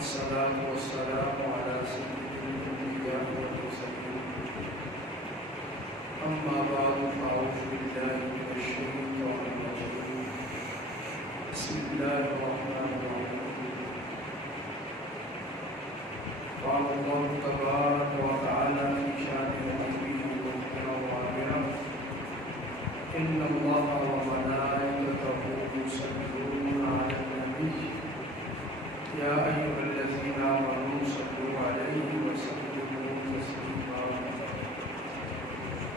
والصلاة والسلام على سيد الأنبياء والمرسلين أما بعد فأعوذ بالله من الشيطان الرجيم بسم الله الرحمن الرحيم قال الله تبارك وتعالى في شأن نبيه وعامره إن الله وملائكته يصلون على النبي يا أيها الذين آمنوا صلوا عليه وسلموا تسليما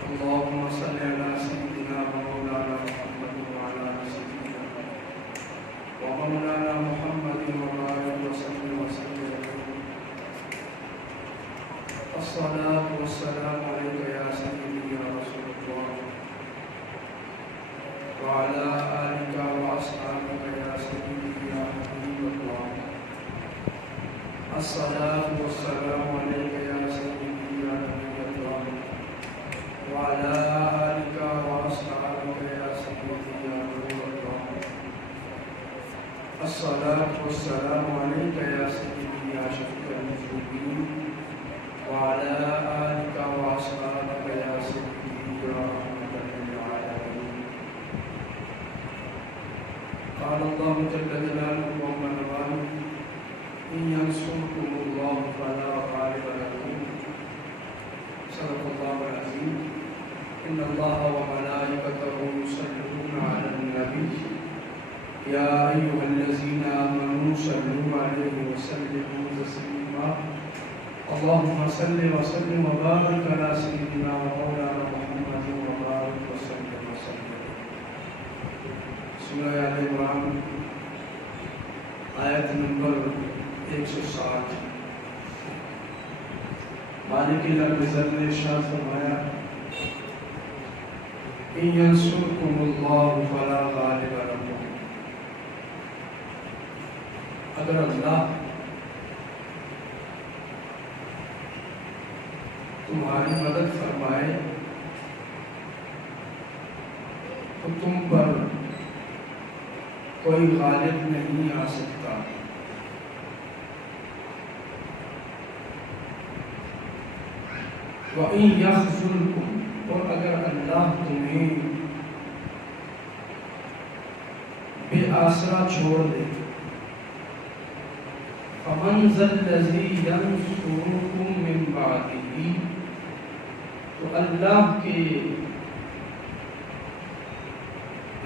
اللهم صل على سيدنا ومولانا محمد وعلى آل سيدنا ومولانا محمد وبارك وسلم الصلاة والسلام عليك يا سيدي يا رسول الله وعلى آلك وأصحابك يا سيدي يا حبيب الله الصلاة والسلام عليك يا سيدي يا نبي الله وعلى آلك وأصحابك يا سيدي يا نور الله الصلاة والسلام عليك يا سيدي يا شفيع المذنبين وعلى آلك وأصحابك يا سيدي يا رحمة للعالمين قال الله جل جلاله ومن والاه إن ينصركم الله فلا غالب لكم صدق الله العظيم إن الله وملائكته يصلون على النبي يا أيها الذين آمنوا صلوا عليه وسلموا تسليما اللهم صل وسلم وبارك على سيدنا ومولانا محمد وبارك وسلم سورہ آل عمران آیت نمبر 160 مالک رب العزت نے ارشاد فرمایا ان ینصرکم اللہ فلا غالب لکم اگر اللہ تمہاری مدد فرمائے تو تم پر کوئی غالب نہیں آ سکتا وَإِن يَخْذُلْكُمْ اور اگر اللہ تمہیں بے آسرا چھوڑ دے فَمَنْ ذَا الَّذِي يَنْصُرُكُمْ مِنْ بَعْدِهِ تو اللہ کے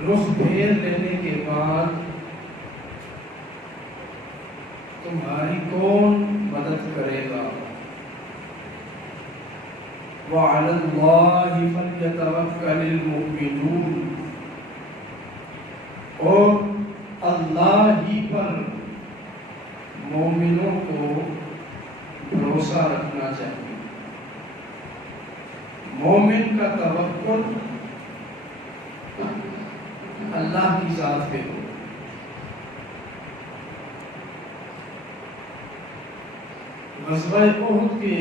رخ پھیر لینے کے بعد تمہاری کون مدد کرے گا وَعَلَى اللَّهِ فَلْيَتَوَكَّلِ الْمُؤْمِنُونَ اور اللہ ہی پر مومنوں کو بھروسہ رکھنا چاہیے مومن کا توکل اللہ کی ذات پہ ہو غزوہ احد کے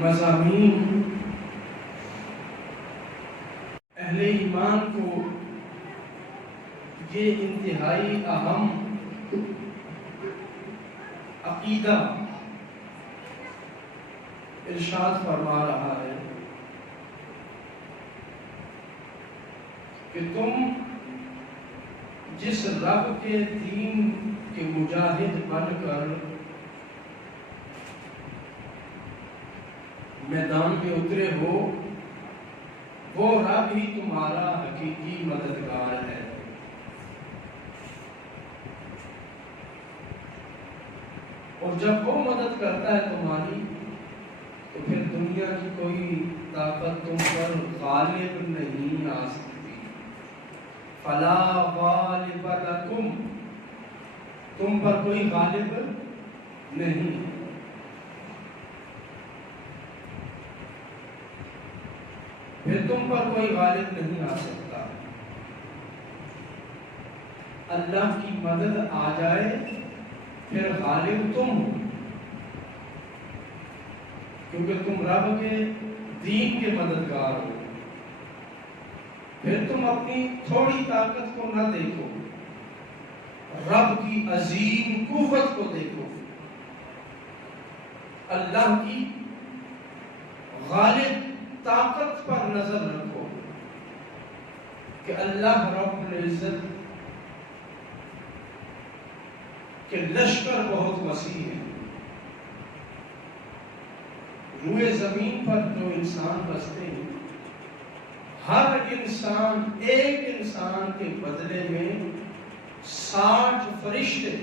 مضامین اہل ایمان کو یہ انتہائی اہم عقیدہ ارشاد فرما رہا ہے کہ تم جس رب کے دین کے مجاہد بن کر میدان میں اترے ہو وہ رب ہی تمہارا حقیقی مددگار ہے اور جب وہ مدد کرتا ہے تمہاری تو پھر دنیا کی کوئی طاقت تم پر غالب نہیں آ سکتی فلا غالب لکم تم پر کوئی غالب نہیں پھر تم پر کوئی غالب نہیں آ سکتا اللہ کی مدد آ جائے پھر غالب تم ہو کیونکہ تم رب کے دین کے مددگار ہو پھر تم اپنی تھوڑی طاقت کو نہ دیکھو رب کی عظیم قوت کو دیکھو، اللہ کی غالب طاقت پر نظر رکھو کہ اللہ رب العزت کہ لشکر بہت وسیع ہے۔ روئے زمین پر جو انسان بستے ہیں، ہر انسان ایک انسان کے بدلے میں 60 فرشتے،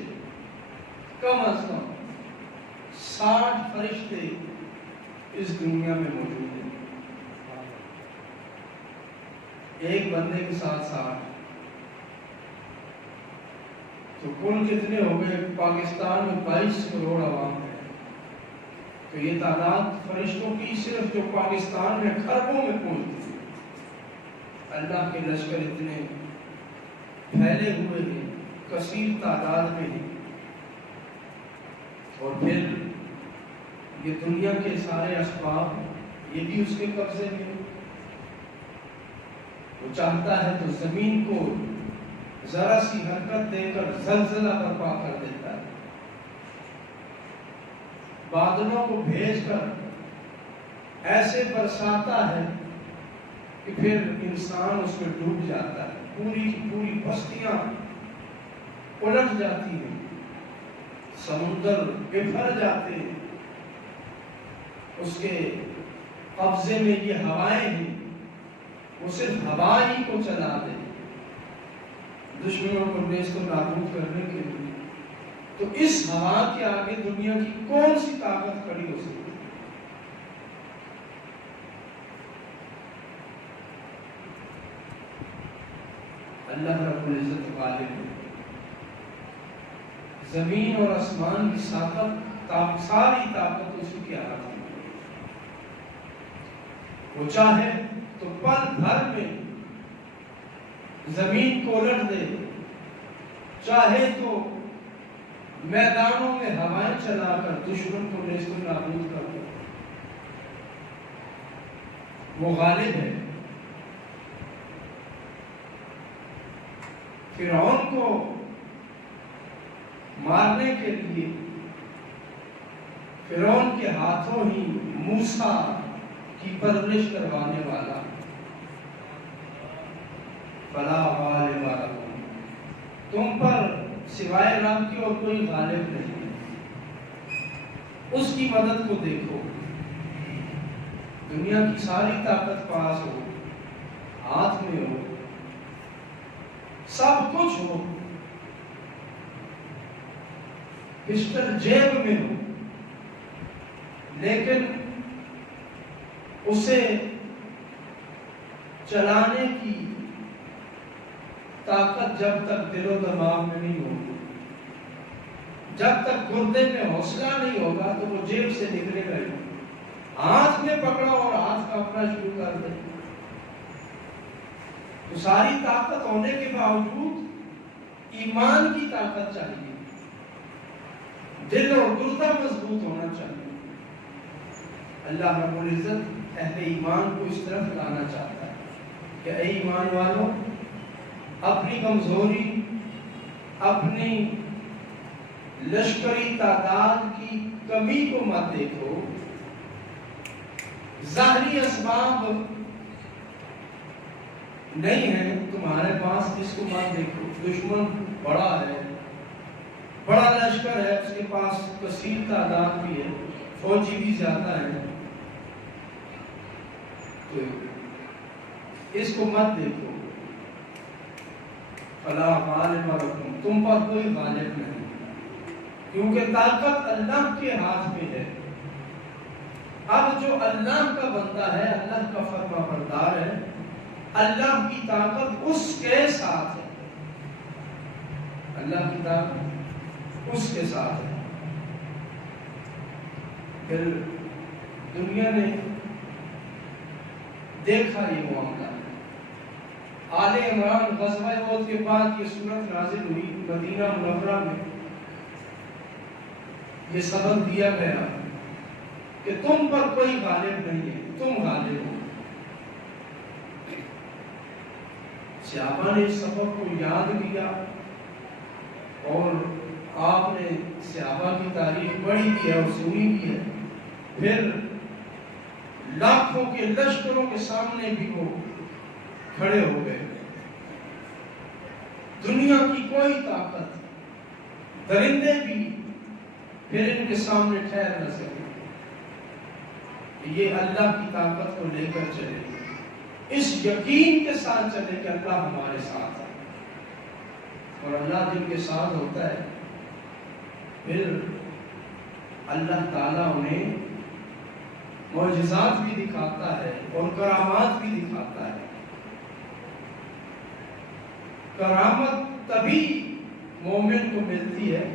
کم از کم 60 فرشتے اس دنیا میں موجود ہیں، ایک بندے کے ساتھ 60۔ تو کل کتنے ہو گئے؟ پاکستان میں 22 کروڑ عوام ہے، تو یہ تعداد فرشتوں کی صرف جو پاکستان میں خربوں میں پہنچتی ہے۔ اللہ کے لشکر اتنے پھیلے ہوئے ہیں، کثیر تعداد میں ہیں، اور پھر یہ دنیا کے سارے اسباب یہ بھی اس کے قبضے میں۔ وہ چاہتا ہے تو زمین کو ذرا سی حرکت دے کر زلزلہ برپا کر دیتا ہے، بادلوں کو بھیج کر ایسے برساتا ہے کہ پھر انسان اس میں ڈوب جاتا ہے، پوری کی پوری بستیاں الٹ جاتی ہیں، سمندر بکھر جاتے ہیں۔ اس کے قبضے میں یہ ہوائیں ہیں، وہ صرف ہوا ہی کو چلا دے دشمنوں کو نیز کو نابود کرنے کے لیے۔ تو اس ہوا کے آگے دنیا کی کون سی طاقت کھڑی ہو سکتی ہے؟ اللہ رب العزت غالب ہے، زمین اور آسمان کی ساری طاقت اسی کے ہاتھ میں۔ وہ چاہے تو پل بھر میں زمین کو الٹ دے، چاہے تو میدانوں میں ہوائیں چلا کر دشمن کو نیز و نابود کر دے۔ وہ غالب ہے۔ فرعون کو مارنے کے لیے فرعون کے ہاتھوں ہی موسیٰ کی پرورش کروانے والا فلا غالب لکم، تم پر سوائے رب کے اور کوئی غالب نہیں، اس کی مدد کو دیکھو۔ دنیا کی ساری طاقت پاس ہو، ہاتھ میں ہو، سب کچھ ہو، پسٹل جیب میں ہو، لیکن اسے چلانے کی طاقت جب تک دل و دماغ میں نہیں ہوگی، جب تک گردے میں حوصلہ نہیں ہوگا تو وہ جیب سے نکلے گا ہی۔ ہاتھ میں پکڑا اور ہاتھ کانپنا شروع کر دے تو ساری طاقت ہونے کے باوجود ایمان کی طاقت چاہیے، دل اور گردہ مضبوط ہونا چاہیے۔ اللہ رب العزت اہل ایمان کو اس طرف لانا چاہتا ہے کہ اے ایمان والوں، اپنی کمزوری، اپنی لشکری تعداد کی کمی کو مت دیکھو، ظاہری اسباب نہیں ہے تمہارے پاس، اس کو مت دیکھو۔ دشمن بڑا ہے، بڑا لشکر ہے، اس کے پاس کثیر تعداد بھی ہے، فوجی بھی زیادہ ہے، تو اس کو مت دیکھو۔ فلا غالب لکم، تم پر کوئی غالب نہیں، کیونکہ طاقت اللہ کے ہاتھ میں ہے۔ اب جو اللہ کا بندہ ہے، اللہ کا فرما بردار ہے، اللہ کی طاقت اس کے ساتھ ہے، اللہ کی طاقت اس کے ساتھ ہے۔ پھر دنیا نے دیکھا یہ معاملہ، آل عمران غزوہ احد کے بعد یہ سورت نازل ہوئی، مدینہ منورہ میں یہ سبق دیا گیا کہ تم پر کوئی غالب نہیں ہے، تم غالب ہو۔ صحابہ نے اس سبق کو یاد کیا اور آپ نے صحابہ کی تاریخ پڑھی بھی ہے اور سنی بھی ہے. پھر لاکھوں کے لشکروں کے سامنے بھی وہ کھڑے ہو گئے. دنیا کی کوئی طاقت، درندے بھی پھر ان کے سامنے ٹھہر نہ سکے. یہ اللہ کی طاقت کو لے کر چلے، اس یقین کے ساتھ چلے کہ اللہ ہمارے ساتھ ہے. اور اللہ جن کے ساتھ ہوتا ہے پھر اللہ تعالیٰ انہیں معجزات بھی دکھاتا ہے اور کرامات بھی دکھاتا ہے. کرامت تبھی مومن کو ملتی ہے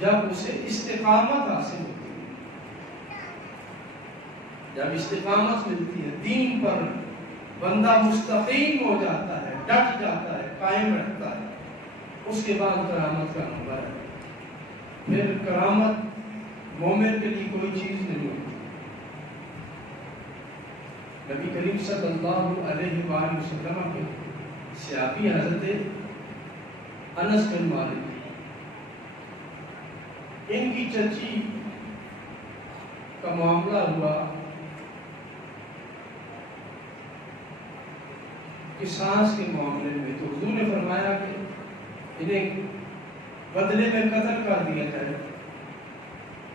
جب اسے استقامت حاصل ہوتی ہے. جب استقامت ملتی ہے، دین پر بندہ مستقیم ہو جاتا ہے، ڈٹ جاتا ہے، قائم رہتا ہے، اس کے بعد کرامت کا نمبر ہے. پھر کرامت مومن کے لیے کوئی چیز نہیں ہوتی. نبی کریم صلی اللہ علیہ وآلہ وسلم کے صحابی حضرت انس بن مالک، ان کی چچی کا معاملہ ہوا قصاص کے معاملے میں. تو حضور نے فرمایا کہ انہیں بدلے میں قتل کر دیا جائے.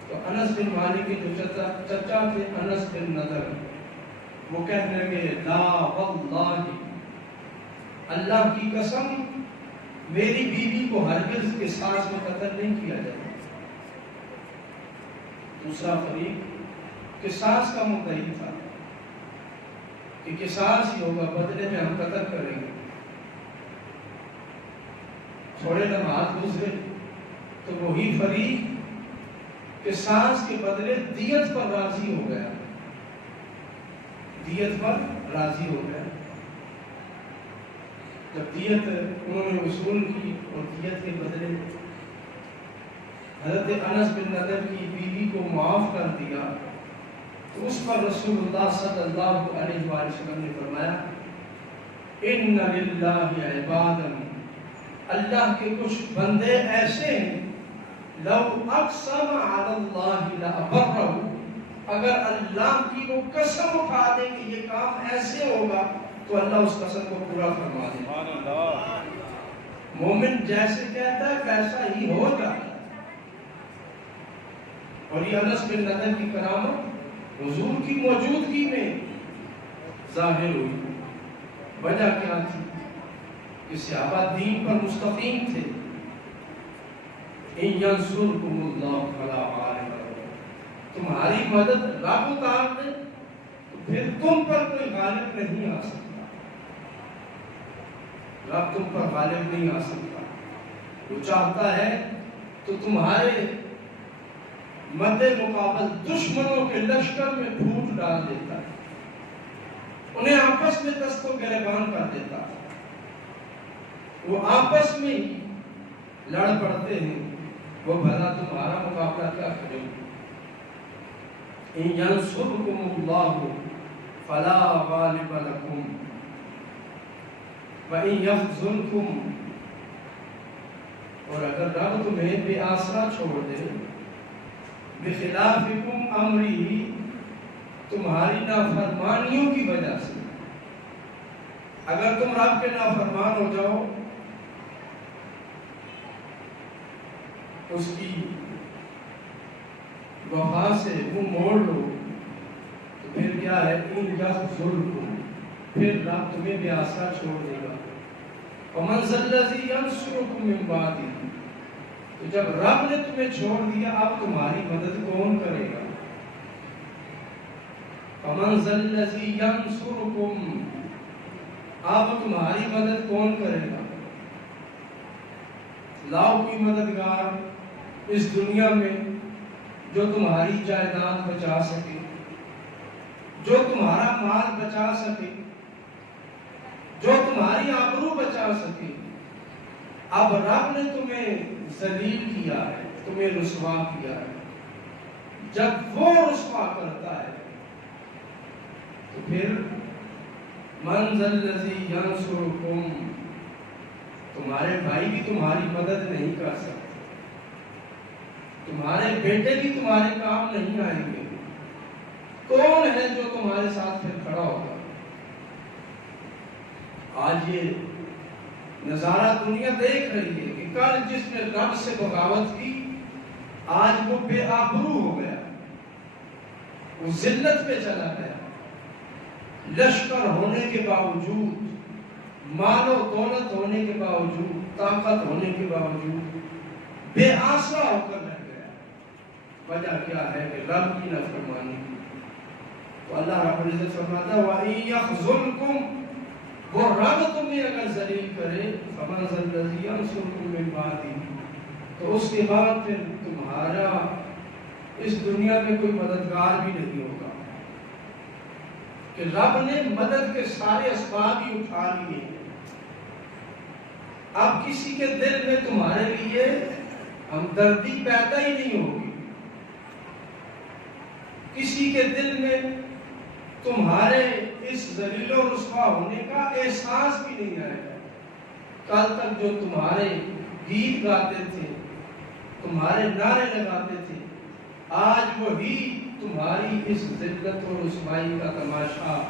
تو انس بن مالک کے جو چچا تھے انس بن نضر، وہ کہنے لگے لا واللہ، اللہ کی قسم میری بیوی کو ہرگز قصاص میں قتل نہیں کیا جائے. دوسرا فریق قصاص کا مدعی تھا کہ قصاص ہی ہوگا، بدلے میں ہم قتل کریں گے. تھوڑے لمحات گزرے تو وہی فریق قصاص کے بدلے دیت پر راضی ہو گیا. دیت پر راضی ہو گیا. جب دیت انہوں نے وصول کی اور دیت کے بدلے حضرت انس بن نضر کی بیوی کو معاف کر دیا، تو اس پر رسول اللہ صلی اللہ علیہ وآلہ وسلم نے فرمایا ان للہ عبادا، اللہ کے کچھ بندے ایسے ہیں لو اقسم علی اللہ لابرہ، اگر اللہ کی وہ قسم اٹھا دے کہ یہ کام ایسے ہوگا تو اللہ اس قسم کو پورا فرما دے. مومن جیسے کہتا ہے ویسا ہی ہو جاتا ہے. اور یہ انس بن نضر کی کرامت حضور کی موجودگی میں ظاہر ہوئی. وجہ کیا تھی کہ صحابہ دین پر مستقیم تھے. ان ینصرکم اللہ فلا غالب لکم، تمہاری مدد رب اتار دے تو پھر تم پر کوئی غالب نہیں آ سکتا. رب تم پر غالب نہیں آ سکتا. وہ چاہتا ہے تو تمہارے مد مقابل دشمنوں کے لشکر میں پھوٹ ڈال دیتا ہے، انہیں آپس میں دست و گریبان کر دیتا ہے. وہ آپس میں ہی لڑ پڑتے ہیں. وہ بھلا تمہارا مقابلہ کیا کرے گا. ان ینصرکم اللہ فلا غالب لکم وَإِن يَخْذُلْكُمْ، اور اگر رب تمہیں بے آسرا چھوڑ دے بِخِلَافِكُمْ أَمْرِهِ، تمہاری نافرمانیوں کی وجہ سے، اگر تم رب کے نافرمان ہو جاؤ، اس کی وفا سے منہ موڑ لو، تو پھر کیا ہے ان یخذلکم، پھر رب تمہیں بے آسرا چھوڑ دے گا. وَمَنْ ذَا الَّذِي يَنْصُرُكُم مِّن بَعْدِهِ، تو جب رب نے تمہیں چھوڑ دیا اب تمہاری مدد کون کرے گا. وَمَنْ ذَا الَّذِي يَنْصُرُكُم، اب تمہاری مدد کون کرے گا. لاؤ کوئی مددگار اس دنیا میں جو تمہاری جائیداد بچا سکے، جو تمہارا مال بچا سکے، جو تمہاری آبرو بچا سکے. اب رب نے تمہیں ذلیل کیا ہے، تمہیں رسوا کیا ہے. جب وہ رسوا کرتا ہے تو پھر من ذا الذی ینصرکم تمہارے بھائی بھی تمہاری مدد نہیں کر سکتے، تمہارے بیٹے بھی تمہارے کام نہیں آئیں گے۔ کون ہے جو تمہارے ساتھ پھر کھڑا ہوگا؟ آج یہ نظارہ دنیا دیکھ رہی ہے کہ کل جس نے رب سے بغاوت کی آج وہ بے آبرو ہو گیا، وہ ذلت پہ چلا گیا۔ لشکر ہونے کے باوجود، مال و دولت ہونے کے باوجود، طاقت ہونے کے باوجود بے آسرا ہو کر رہ گیا۔ وجہ کیا ہے کہ رب کی نافرمانی۔ تو اللہ رب العزت فرماتا ہے وَإِن يَخْذُلْكُمْ، وہ رب تمہیں اگر ذلیل کرے فَمَنْ ذَا الَّذِي يَنْصُرُكُم مِّن بَعْدِهِ، تو اس کے بعد پھر تمہارا اس دنیا میں کوئی مددگار بھی نہیں ہوگا، کہ رب نے مدد کے سارے اسباب ہی اٹھا لیے۔ اب کسی کے دل میں تمہارے لیے ہمدردی پیدا ہی نہیں ہوگی، کسی کے دل میں تمہارے اس ذلیل و رسوا ہونے کا احساس بھی نہیں آئے گا۔ کل تک جو تمہارے گیت گاتے تھے، تمہارے نعرے لگاتے تھے، آج وہی تمہاری اس ذلت و رسوائی کا تماشا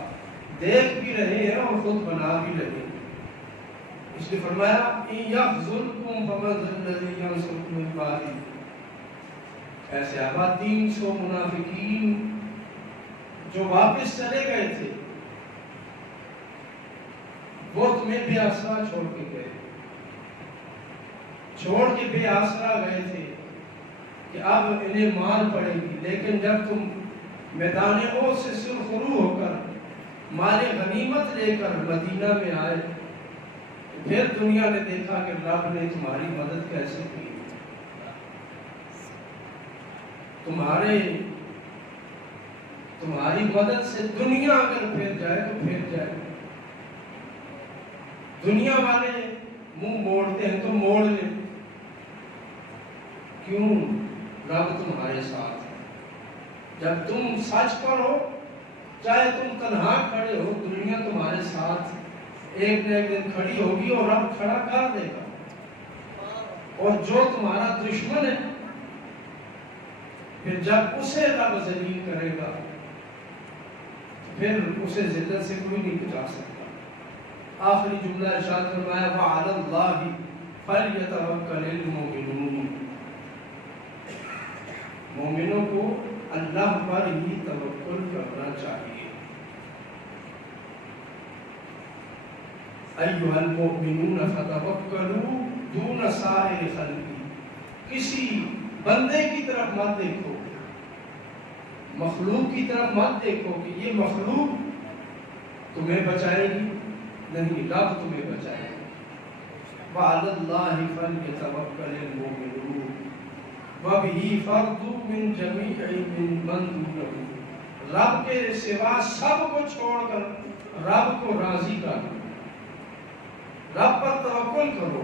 دیکھ بھی رہے ہیں اور خود بنا بھی رہے ہیں۔ اس نے فرمایا إِن يَخْذُلْكُمْ فَمَنْ ذَا الَّذِي يَنْصُرُكُم مِّن بَعْدِهِ۔ ایسے آبا 300 منافقین جو واپس چلے گئے تھے، وہ تمہیں بے آسرا چھوڑ کے گئے، چھوڑ کے بے آسرا گئے تھے کہ اب انہیں مار پڑے گی، لیکن جب تم میدان احد سے سرخرو ہو کر مال غنیمت لے کر مدینہ میں آئے، پھر دنیا نے دیکھا کہ رب نے تمہاری مدد کیسے کی۔ تمہاری مدد سے دنیا اگر پھر جائے تو پھر جائے۔ دنیا والے منہ موڑتے ہیں تو موڑ لیں، کیوں؟ رب تمہارے ساتھ ہے۔ جب تم سچ پر ہو، چاہے تم تنہا کھڑے ہو، دنیا تمہارے ساتھ ایک نہ ایک دن کھڑی ہوگی اور رب کھڑا کر دے گا۔ اور جو تمہارا دشمن ہے، پھر جب اسے رب ذلیل کرے گا پھر اسے ذلت سے کوئی نہیں بچا سکتا۔ آخری جملہ ارشاد فرمایا وَعَلَى اللَّهِ فَلْيَتَوَكَّلِ الْمُؤْمِنُونَ، مومنوں کو اللہ پر ہی توکل کرنا چاہیے۔ ایھا المؤمنون فتوکلوا دون سائر خلق، کسی بندے کی طرف مت دیکھو، مخلوق کی طرف مت دیکھو کہ یہ مخلوق تمہیں بچائے گی، نہیں، رب تمہیں بچائے گا۔ وَعَلَى اللَّهِ فَلْيَتَوَكَّلِ الْمُؤْمِنُونَ وَبِهِ فَرْضُوا مِنْ جَمِيعٍ مِّمَّنْ دُونَهُ، رب کے سوا سب کو چھوڑ کر رب کو راضی کرو، رب پر توکل کرو۔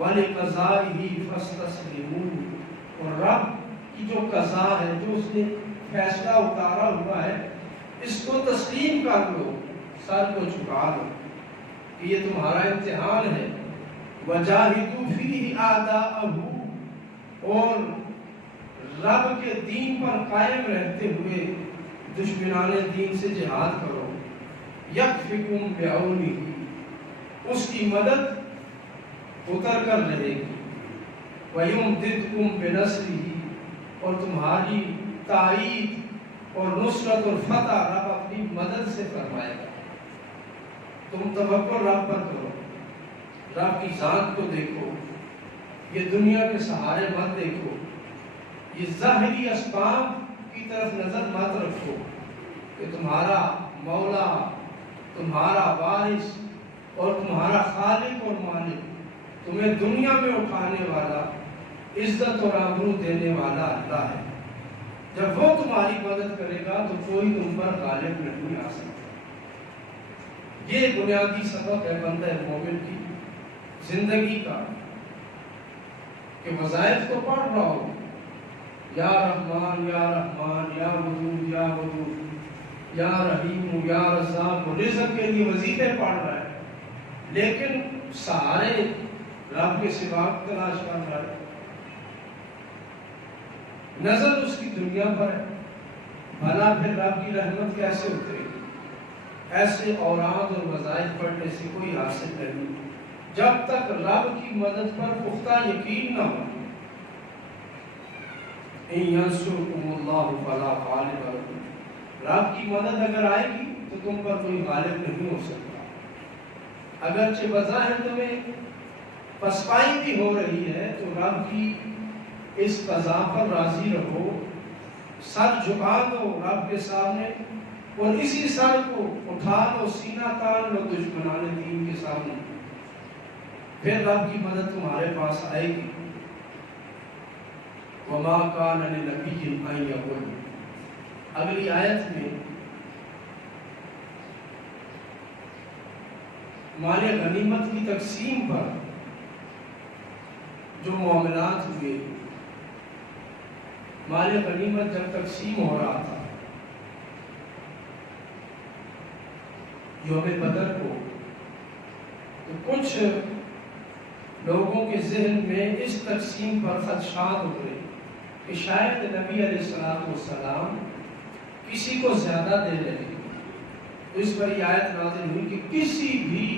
وَلِقَضَائِهِ فَاسْتَسْلِمُوا، اور رب کی جو قضا ہے، جو اس نے فیصلہ اتارا ہوا ہے، اس کو تسلیم کر لو، سر کو جھکا لو کہ یہ تمہارا امتحان ہے۔ وَجَاهِدُوا فِيهِ أَعْدَاءَهُ، اور رب کے دین پر قائم رہتے ہوئے دشمنان دین سے جہاد کرو۔ یکفکم بعونہ، اس کی مدد اتر کر رہے گی۔ وَيُمْدِدْكُمْ بِنَصْرِهِ، اور تمہاری تائید اور نصرت اور فتح رب اپنی مدد سے فرمائے گا۔ تم توکل رب پر کرو، رب کی ذات کو دیکھو، یہ دنیا کے سہارے مت دیکھو، یہ ظاہری اسباب کی طرف نظر مت رکھو کہ تمہارا مولا، تمہارا وارث اور تمہارا خالق اور مالک، تمہیں دنیا میں اٹھانے والا، عزت اور آبرو دینے والا اللہ ہے۔ جب وہ تمہاری مدد کرے گا تو کوئی تم پر غالب نہیں آ سکتا۔ یہ بنیادی سبق ہے بندہ مومن کی زندگی کا، کہ وظائف تو پڑھ رہا ہو، یا رحمان یا رحمان، یا ودود یا ودود، یا رحیم یا رزاق، رزق کے لیے وظیفے پڑھ رہا ہے، لیکن سہارے رب کے سوا تلاش کر رہا ہے، نظر اس کی دنیا پر ہے، بھلا پھر رب کی رحمت کیسے اترے گی؟ ایسے اوراد اور وظائف پڑھنے سے کوئی حاصل نہیں جب تک رب کی مدد پر پختہ یقین نہ ہو۔ ان ینصرکم اللہ فلا غالب لکم، رب کی مدد اگر آئے گی تو تم پر کوئی غالب نہیں ہو سکتا۔ اگرچہ بظاہر تمہیں پسپائی بھی ہو رہی ہے تو رب کی اس قضا پر راضی رہو، سر جھکا دو رب کے سامنے اور اسی سر کو اٹھا لو، سینہ تان لو دشمنان دین کے سامنے، پھر رب کی مدد تمہارے پاس آئے گی۔ وما کان لنبی ان یغل، اگلی آیت میں مال غنیمت کی تقسیم پر جو معاملات ہوئے، مال غنیمت جب تقسیم ہو رہا تھا یوم بدر کو، تو کچھ لوگوں کے ذہن میں اس تقسیم پر خدشات اترے کہ شاید نبی علیہ السلام کسی کو زیادہ دے رہے ہیں۔ تو اس پر یہ آیت نازل ہوئی کہ کسی بھی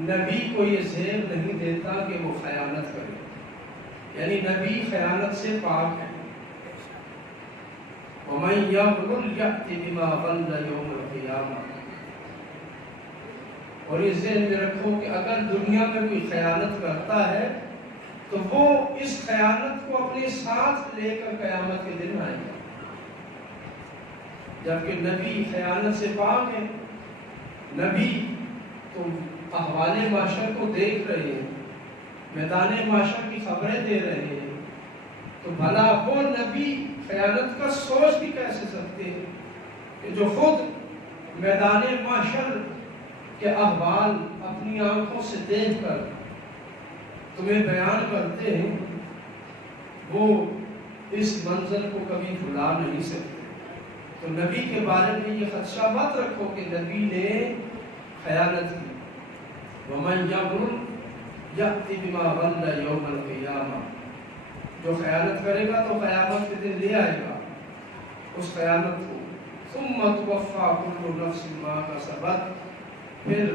نبی کو یہ زیب نہیں دیتا کہ وہ خیانت کرے، یعنی نبی خیانت سے پاک ہے۔ وَمَن يَغْلُلْ يَأْتِ بِمَا غَلَّ يَوْمَ الْقِيَامَةِ، اور یہ ذہن میں رکھو کہ اگر دنیا میں کوئی خیانت کرتا ہے تو وہ اس خیانت کو اپنے ساتھ لے کر قیامت کے دن آئے گا، جبکہ نبی خیانت سے پاک ہے۔ نبی تو احوال معاشر کو دیکھ رہے ہیں، میدان معاشر کی خبریں دے رہے ہیں، تو بھلا وہ نبی خیانت کا سوچ بھی کیسے سکتے ہیں کہ جو خود میدان معاشر کے احوال اپنی آنکھوں سے دیکھ کر تمہیں بیان کرتے ہیں، وہ اس منظر کو کبھی بھلا نہیں سکتے۔ تو نبی کے بارے میں یہ خدشہ مت رکھو کہ نبی نے خیانت کی۔ وَمَن يَغْلُلْ يَأْتِ بِمَا غَلَّ يَوْمَ الْقِيَامَةِ، جو خیانت کرے گا تو قیامت کے دن لے آئے گا اس خیانت کو۔ ثُمَّ تُوَفَّىٰ كُلُّ نَفْسٍ مَا كَسَبَتْ، پھر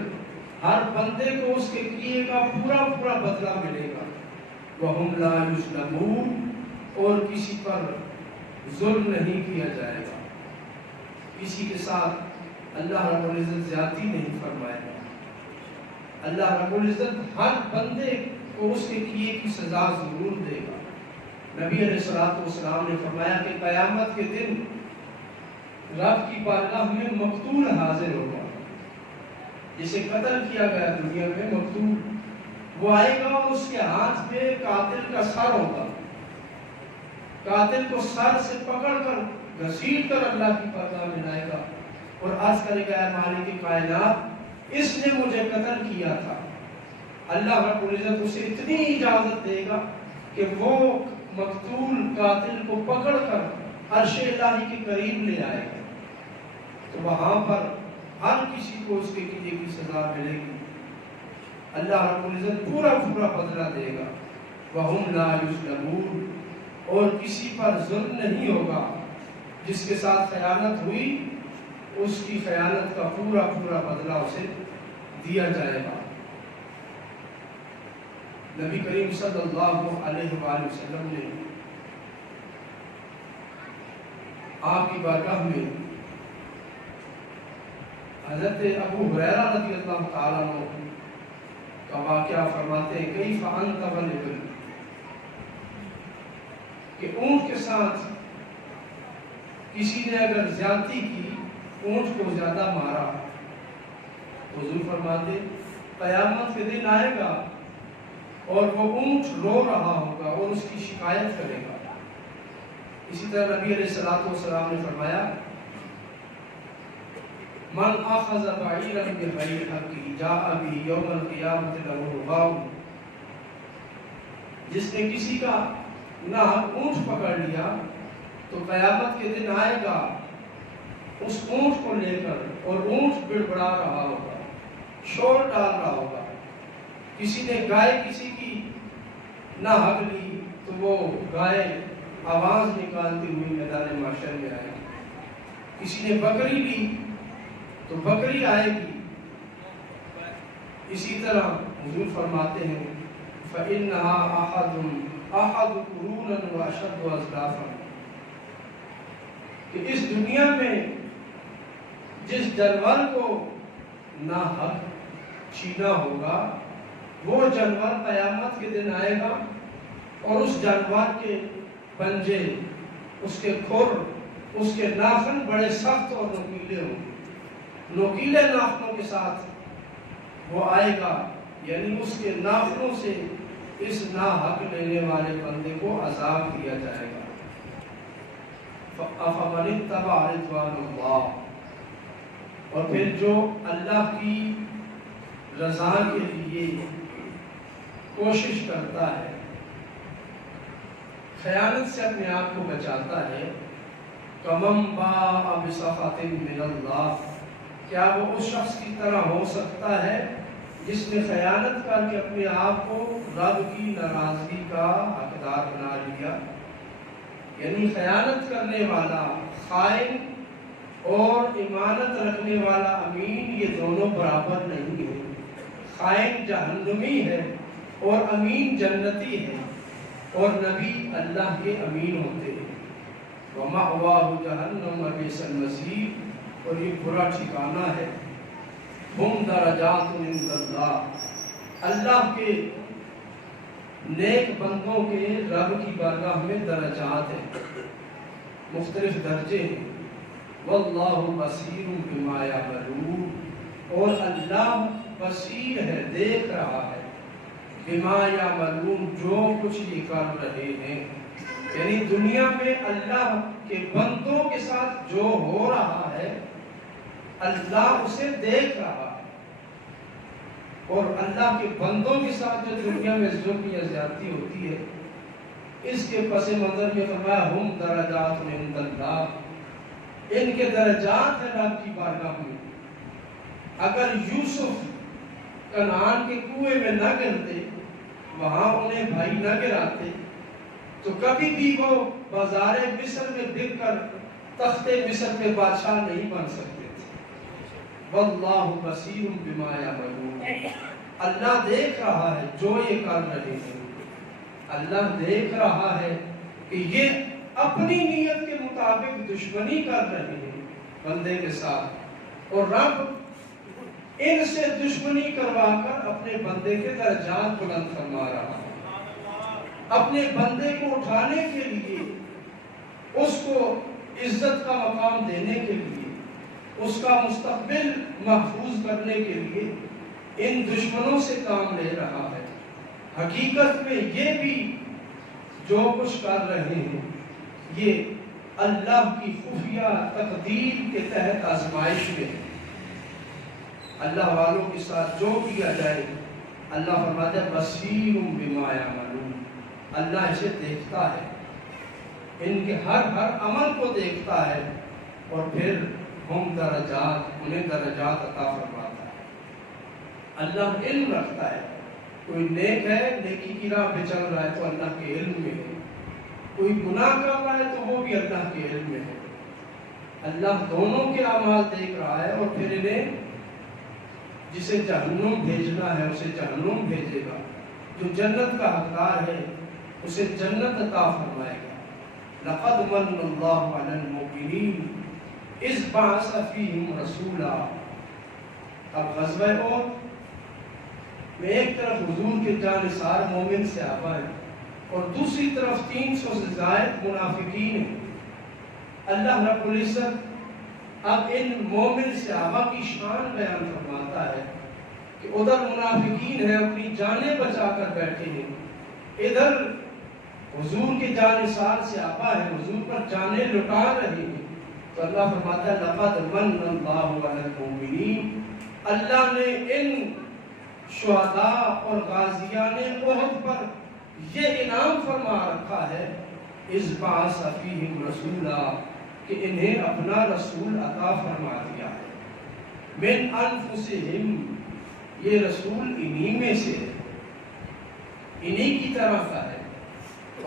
ہر بندے کو اس کے کیے کا پورا پورا بدلہ ملے گا۔ وَهُمْ لَا يُظْلَمُونَ، اور کسی پر ظلم نہیں کیا جائے گا، کسی کے ساتھ اللہ رب العزت زیادتی نہیں فرمائے گا۔ اللہ رب العزت ہر بندے کو اس کے کیے کی سزا ضرور دے گا۔ نبی علیہ السلام نے فرمایا کہ قیامت کے دن رب کی بارگاہ میں مقتول حاضر ہوگا، جسے قتل کیا گیا دنیا میں مقتول، وہ آئے گا اور اس کے ہاتھ میں قاتل کا سر ہوگا، قاتل کو سر سے پکڑ کر گھسیٹ کر اللہ کی بارگاہ میں لائے گا اور عرض کرے گا اے مالک کائنات، اس نے مجھے قتل کیا تھا۔ اللہ رب العزت اسے اتنی اجازت دے گا کہ وہ مقتول قاتل کو پکڑ کر عرش الہی کے قریب لے آئے گا، تو وہاں پر ہر کسی کو اس کے کیے کی سزا ملے گی۔ اللہ رب العزت پورا پورا بدلہ دے گا۔ وَهُمْ لَا يُظْلَمُونَ، اور کسی پر ظلم نہیں ہوگا۔ جس کے ساتھ خیانت ہوئی اس کی خیانت کا پورا پورا بدلہ اسے دیا جائے گا۔ نبی کریم صلی اللہ علیہ وآلہ وسلم نے آپ کی بارگاہ میں حضرت ابو ہریرہ رضی اللہ تعالیٰ عنہ کا واقعہ فرماتے ہیں، کیف انت والابل، کہ اونٹ کے ساتھ کسی نے اگر زیادتی کی، اونٹ کو زیادہ مارا، حضور فرماتے قیامت کے دن آئے گا اور وہ اونٹ رو رہا ہوگا اور اس کی شکایت کرے گا۔ اسی طرح نبی علیہ السلام نے فرمایا، من اخذ بعیرا بغیر حقہ جاء بہ یوم القیامۃ لہ رغاء، جس نے کسی کا ناحق اونٹ پکڑ لیا تو قیامت کے دن آئے گا اس اونٹ کو لے کر، اور اونٹ بڑبڑا رہا ہوگا، شور ڈال رہا ہوگا، کسی نے گائے کسی کی نہ حق لی تو وہ گائے آواز نکالتی ہوئی میدان محشر میں آئے گی. کسی نے بکری لی تو بکری آئے گی. اسی طرح حضور فرماتے ہیں فَإِنَّهَا أَحَدُ قُرُونًا وَأَشَدُّ أَزْلَافًا کہ اس دنیا میں جس جانور کو ناحق چھینا ہوگا وہ جانور قیامت کے دن آئے گا اور اس جانور کے پنجے، اس کے کھر، اس کے ناخن بڑے سخت اور نوکیلے ہوں گے. نوکیلے ناخنوں کے ساتھ وہ آئے گا، یعنی اس کے ناخنوں سے اس ناحق لینے والے بندے کو عذاب دیا جائے گا. فَأَفَمَنِ اتَّبَعَ رِضْوَانَ اللَّهِ اور پھر جو اللہ کی رضا کے لیے کوشش کرتا ہے، خیانت سے اپنے آپ کو بچاتا ہے، کَمَنْ بَاءَ بِسَخَطٍ مِّنَ اللَّهِ کیا وہ اس شخص کی طرح ہو سکتا ہے جس نے خیانت کر کے اپنے آپ کو رب کی ناراضگی کا حقدار بنا لیا؟ یعنی خیانت کرنے والا خائن اور امانت رکھنے والا امین یہ دونوں برابر نہیں ہے. خائن جہنمی ہے اور امین جنتی ہے، اور نبی اللہ کے امین ہوتے ہیں. وَمَأْوَاهُ جَهَنَّمَ وَبِئْسَ الْمَصِيرُ اور یہ برا ٹھکانہ ہے. ہم درجات عند اللہ اللہ کے نیک بندوں کے رب کی بارگاہ میں درجات ہیں، مختلف درجے ہیں. واللہ بصیر بما یعملون اور اللہ بصیر ہے، دیکھ رہا ہے، بما یعملون جو کچھ یہ کر رہے ہیں. یعنی دنیا میں اللہ کے بندوں کے ساتھ جو ہو رہا ہے اللہ اسے دیکھ رہا ہے، اور اللہ کے بندوں کے ساتھ جو دنیا میں ظلم یا زیادتی ہوتی ہے اس کے پس منظر میں فرمایا ہم درجات عند اللہ ان کے درجات ہیں رب کی بارگاہ میں. اگر یوسف کنعان کے کنویں میں نہ گرتے، وہاں انہیں بھائی نہ گراتے تو کبھی بھی وہ بازار مصر میں بک کر تخت مصر پہ بادشاہ نہیں بن سکتے تھے. واللہ بصیر بما یعملون اللہ دیکھ رہا ہے جو یہ کر رہے ہیں. اللہ دیکھ رہا ہے کہ یہ اپنی نیت کے مطابق دشمنی کر رہے ہیں بندے کے ساتھ، اور رب ان سے دشمنی کروا کر اپنے بندے کے درجات بلند فرما رہا ہے. اپنے بندے کو اٹھانے کے لیے، اس کو عزت کا مقام دینے کے لیے، اس کا مستقبل محفوظ کرنے کے لیے ان دشمنوں سے کام لے رہا ہے. حقیقت میں یہ بھی جو کچھ کر رہے ہیں یہ اللہ کی خفیہ تقدیر کے تحت آزمائش میں ہے. اللہ والوں کے ساتھ جو کیا جائے اللہ فرماتا ہے بصیر بما یعملون اللہ اسے دیکھتا ہے، ان کے ہر عمل کو دیکھتا ہے، اور پھر ہم درجات انہیں درجات عطا فرماتا ہے. اللہ علم رکھتا ہے. کوئی نیک ہے، نیکی کی راہ پہ چل رہا ہے تو اللہ کے علم میں ہے. کوئی گناہ کر رہا ہے تو وہ بھی اللہ کے علم میں ہے. اللہ دونوں کے اعمال دیکھ رہا ہے، اور پھر انہیں جسے جہنم بھیجنا ہے اسے جہنم بھیجے گا، جو جنت کا حقدار ہے اسے جنت عطا فرمائے گا. لقد من اللہ علی المؤمنین اذ بعث فیہم رسولا. اب غزوہ احد میں ایک طرف حضور کے جانثار مومن صحابہ ہیں اور دوسری طرف 300 سے زائد منافقین ہیں. اللہ رب العزت اب ان مومن صحابہ کی شان بیان فرماتا ہے کہ ادھر منافقین ہیں اپنی جانیں بچا کر بیٹھے ہیں، ادھر حضور کے جانثار صحابہ ہیں حضور پر جانیں لٹا رہے ہیں. تو اللہ فرماتا ہے لقد من اللہ علی المؤمنین اللہ نے ان شہداء اور غازیان احد پر یہ انعام فرما رکھا ہے اذ بعث فیہم رسولا کہ انہیں اپنا رسول عطا فرما دیا ہے. من انفسہم یہ رسول انہی میں سے ہے. انہی کی طرح کا ہے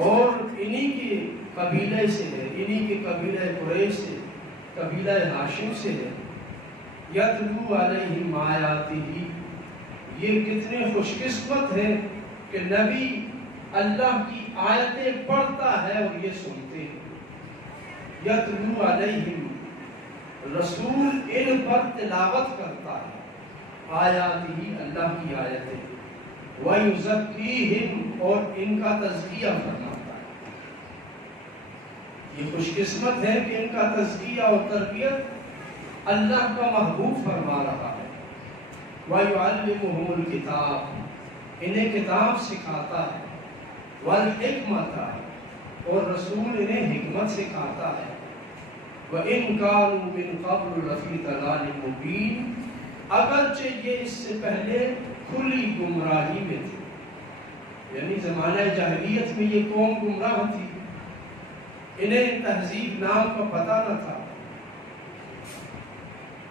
اور انہی کے قبیلے سے ہے، انہی کے قبیلہ قریش سے، قبیلہ ہاشم سے ہے۔ یتلو علیہم آیاتہ، یہ کتنے خوش قسمت ہیں کہ نبی اللہ کی آیتیں پڑھتا ہے اور یہ سنتے ہیں۔ یتلو علیہم، رسول ان پر تلاوت کرتا ہے، آیاتہ، اللہ کی آیتیں، وَيُزَكِّيهِمْ، اور ان کا تزکیہ فرماتا ہے۔ یہ خوش قسمت ہے کہ ان کا تزکیہ اور تربیت اللہ کا محبوب فرما رہا ہے۔ وَيُعَلِّمُهُمُ الْكِتَابَ، انہیں کتاب سکھاتا ہے، وَالْحِکْمَةَ، اور رسول انہیں حکمت سکھاتا ہے۔ وَإِنْ كَانُوا مِنْ قَبْلُ لَفِي ضَلَالٍ مُبِينٍ، اگرچہ یہ اس سے پہلے کھلی گمراہی میں تھی، یعنی زمانہ جاہلیت میں یہ قوم گمراہ تھی، انہیں تہذیب نام کا پتہ نہ تھا،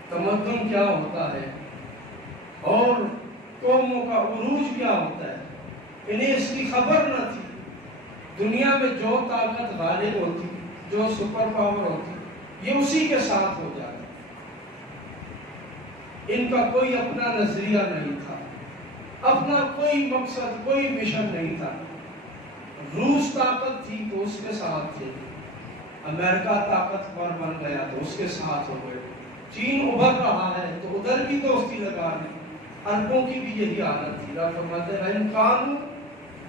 تمدن کیا ہوتا ہے اور قوموں کا عروج کیا ہوتا ہے، انہیں اس کی خبر نہ تھی۔ دنیا میں جو طاقت غالب ہوتی، جو سپر پاور ہوتی، یہ اسی کے ساتھ ہو جاتا۔ ان کا کوئی اپنا نظریہ نہیں تھا، اپنا کوئی مقصد، کوئی مشن نہیں تھا۔ روس طاقت تھی تو اس کے ساتھ تھے، امریکہ طاقتور بن گیا تو اس کے ساتھ ہو گئے، چین ابھر رہا ہے تو ادھر بھی دوستی لگا لی۔ عربوں کی بھی یہی حالت تھی۔ رب فرماتے ہیں انکان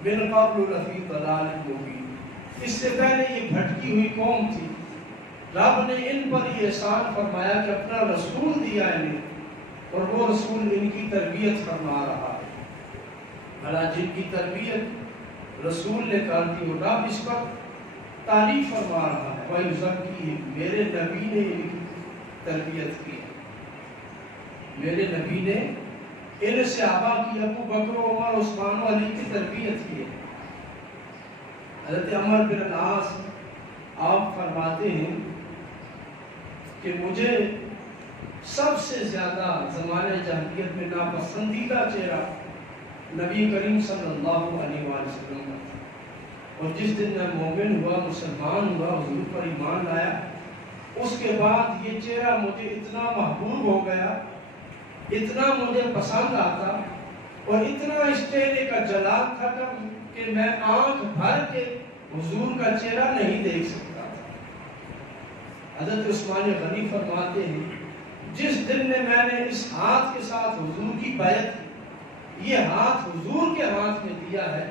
من قبل لفی ضلال مبین، اس سے پہلے یہ بھٹکی ہوئی قوم تھی، رب نے ان پر یہ احسان فرمایا کہ اپنا رسول دیا انہیں، اور وہ رسول ان کی تربیت فرما رہا ہے۔ بھلا جن کی تربیت رسول نے کر دی، وہ رب اس پر تعریف فرما رہا ہے، وَيُزَكِّيهِمْ، میرے نبی نے ان کی تربیت کی، میرے نبی نے ان صحابہ کی، ابو بکر، عمر، عثمان و علی کی تربیت کی ہے۔ حضرت عمر بن العاص آپ فرماتے ہیں کہ مجھے سب سے زیادہ زمانہ جاہلیت میں ناپسندیدہ چہرہ نبی کریم صلی اللہ علیہ وآلہ وسلم کا تھا، اور جس دن میں مومن ہوا، مسلمان ہوا، حضور پر ایمان لایا، اس کے بعد یہ چہرہ مجھے اتنا محبوب ہو گیا، اتنا مجھے پسند آتا، اور اتنا اس چہرے کا جلال تھا کہ میں آنکھ بھر کے حضور کا چہرہ نہیں دیکھ سکتا تھا۔ حضرت عثمان غنی فرماتے ہیں جس دن میں نے اس ہاتھ کے ساتھ حضور کی بیعت کی، یہ ہاتھ حضور کے ہاتھ میں دیا ہے،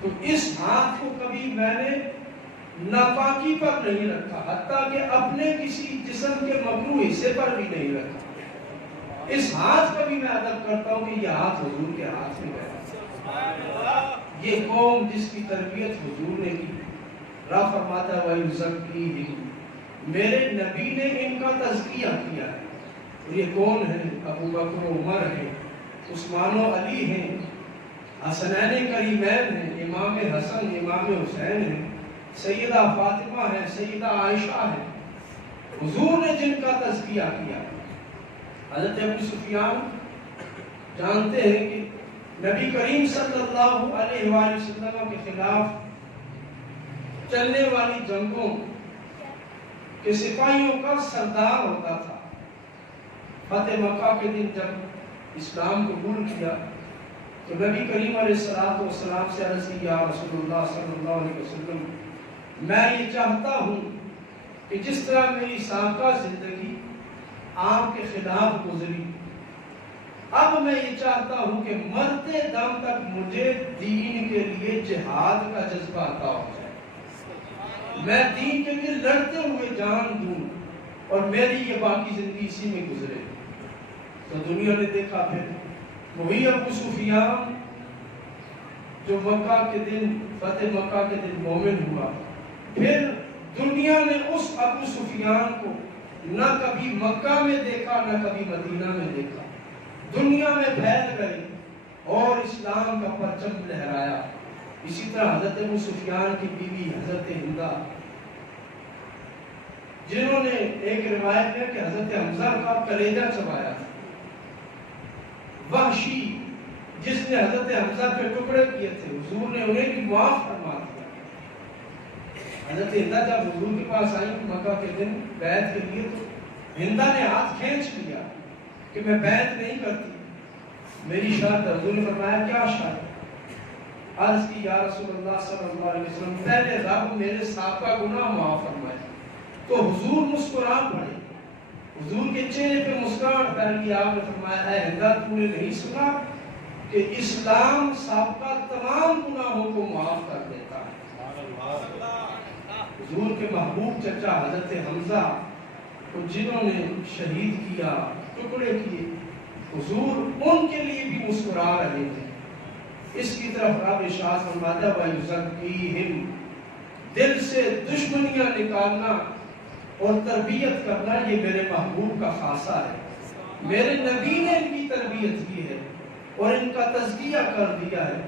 تو اس ہاتھ کو کبھی میں نے ناپاکی پر نہیں رکھا، حتیٰ کہ اپنے کسی جسم کے مکروہ حصے پر بھی نہیں رکھا۔ اس ہاتھ کا بھی میں ادب کرتا ہوں کہ یہ ہاتھ حضور کے ہاتھ میں گیا۔ یہ قوم جس کی تربیت حضور نے کی، رب فرماتا ہے وَيُزَكِّيهِمْ، میرے نبی نے ان کا تزکیہ کیا ہے۔ اور یہ کون ہے؟ ابو بکر و عمر ہیں، عثمان و علی ہیں، حسنین کریمین ہیں، امام حسن، امام حسین ہیں، سیدہ فاطمہ ہیں، سیدہ عائشہ ہیں، حضور نے جن کا تزکیہ کیا۔ حضرت ابو سفیان جانتے ہیں کہ نبی کریم صلی اللہ علیہ وآلہ وسلم کے خلاف چلنے والی جنگوں کے سپاہیوں کا سردار ہوتا تھا۔ فتح مکہ کے دن جب اسلام قبول کیا تو نبی کریم علیہ السلام سے عرض کی، یا رسول اللہ صلی اللہ علیہ وسلم، میں یہ چاہتا ہوں کہ جس طرح میری سابقہ زندگی آپ کے خلاف گزری، اب میں یہ چاہتا ہوں کہ مرتے دم تک مجھے دین کے لیے جہاد کا جذبہ عطا ہو جائے، میں دین کے لیے لڑتے ہوئے جان دوں اور میری یہ باقی زندگی اسی میں گزرے۔ تو دنیا نے دیکھا پھر وہی ابو سفیان جو مکہ کے دن، فتح مکہ کے دن مومن ہوا، پھر دنیا نے اس ابو سفیان کو نہ کبھی مکہ میں دیکھا، نہ کبھی مدینہ میں دیکھا، دنیا میں پھیل گئی اور اسلام کا پرچم لہرایا۔ اسی طرح حضرت ابو سفیان کی بیوی حضرت ہندہ، جنہوں نے ایک روایت ہے کہ حضرت حمزہ کا کلیجہ چبایا تھا، وحشی جس نے حضرت حمزہ پہ ٹکڑے کیے تھے، حضور نے انہیں بھی معاف فرما دیا۔ حضرت ہندا جب حضور کے پاس آئی مکہ کے دن بیعت کے لیے، تو ہندا نے ہاتھ کھینچ لیا کہ میں بیعت نہیں کرتی، میری شرط۔ حضور نے فرمایا کیا شرط؟ عرض کی یا رسول اللہ صلی اللہ علیہ وسلم، پہلے رب میرے سابقہ گناہ معاف فرمائے۔ تو حضور مسکرا پڑے، حضور کے چہرے پہ مسکراہٹ پھیل گئی۔ آپ نے فرمایا اے ہندا، تو نے نہیں سنا کہ اسلام سابقہ تمام گناہوں کو معاف کر دیتا ہے؟ حضور کے محبوب چچا حضرت حمزہ کو جنہوں نے شہید کیا، ٹکڑے کیے، حضور ان کے لیے بھی مسکرا رہے تھے۔ اس کی طرف رب ارشاد فرماتا ہے وَيُزَكِّيهِمْ، دل سے دشمنیاں نکالنا اور تربیت کرنا یہ میرے محبوب کا خاصہ ہے۔ میرے نبی نے ان کی تربیت کی ہے اور ان کا تزکیہ کر دیا ہے۔